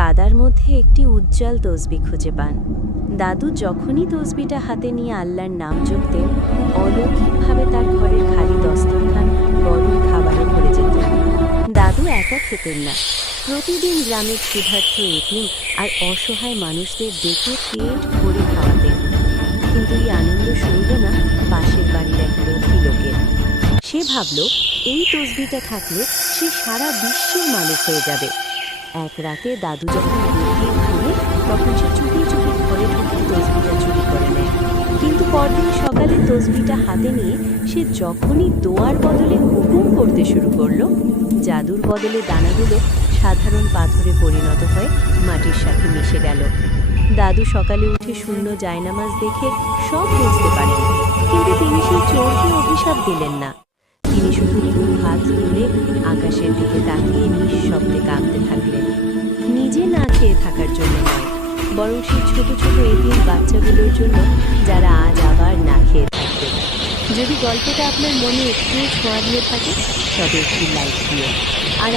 কাদার মধ্যে একটি উজ্জ্বল তসবি খুঁজে পান। দাদু যখনই তসবিটা হাতে নিয়ে আল্লাহর নাম জপতেন, অলৌকিকভাবে তার ঘরের খালি দস্তরখান গরম খাবারে ভরে যেত। দাদু একা খেতেন না, প্রতিদিন গ্রামের ক্ষুধার্ত এতিম আর অসহায় মানুষদের ডেকে পেট ভরে খাওয়াতেন। কিন্তু এই আনন্দ শুনল না পাশের বাড়ির এক লোভী লোকের। সে ভাবল, এই তসবিটা থাকলে সে সারা বিশ্বের মালিক হয়ে যাবে। এক রাতে দাদু যখন গভীর ঘুমে, তখন সে চুপি চুপি ঘরে ঢুকে তসবিটা চুরি করে নেয়। কিন্তু পরদিন সকালে তসবিটা হাতে নিয়ে সে যখনই দোয়ার বদলে হুকুম করতে শুরু করলো, জাদুর বদলে দানাগুলো সাধারণ পাথরে পরিণত হয়ে মাটির সাথে মিশে গেল। দাদু সকালে উঠে শূন্য জায়নামাজ দেখে সব বুঝতে পারেন, কিন্তু তিনি সেই চোরকে অভিশাপ দিলেন না। তিনি শুধু হাত তুলে আকাশের দিকে তাকিয়ে নিঃশব্দে কাঁদতে থাকলেন। নিজে না খেয়ে থাকার জন্য নয়, বরং সেই ছোট ছোট এতিম বাচ্চাগুলোর জন্য যারা আজ আবার না খেয়ে থাকবে। যদি গল্পটা আপনার মনে একটু ছোঁয়া দিয়ে থাকে, তবে একটি লাইক দিও। আর